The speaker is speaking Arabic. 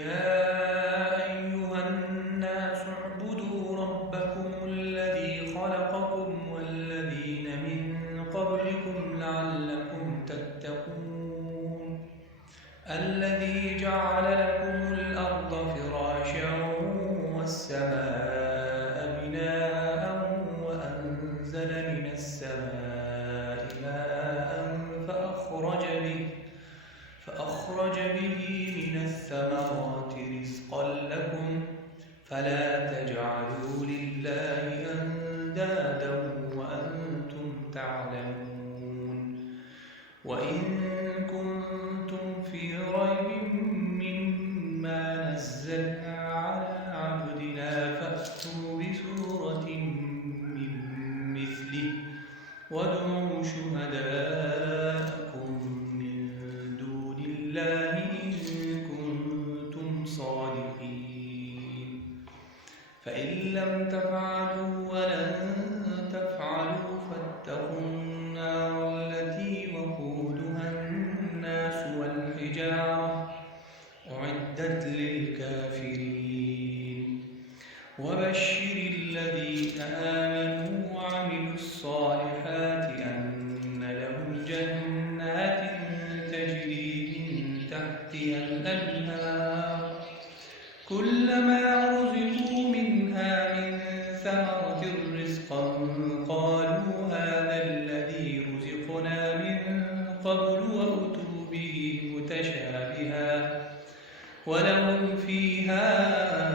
يا أيها الناس اعبدوا ربكم الذي خلقكم والذين من قبلكم لعلكم تتقون الذي جعل لكم الأرض فراشا والسماء بناء وأنزل من السماء ماء فأخرج به من الثمرات رزقا لكم فلا تجعلوا لله أندادا وأنتم تعلمون وإن كنتم في ريب مما نزلنا على عبدنا فأتوا بسورة من مثله وادعوا شهداءكم من دون الله إن كنتم صادقين فإن لم تفعلوا ولن تفعلوا فاتقوا النار التي وقودها الناس والحجارة أعدت للكافرين وبشر الذين آمنوا وعملوا الصالحات أن لهم جنات تجري من تحتها الأنهار كلما رزقوا منها من ثمرة رزقا قالوا هذا الذي رزقنا من قبل وأتوا به متشابها ولهم فيها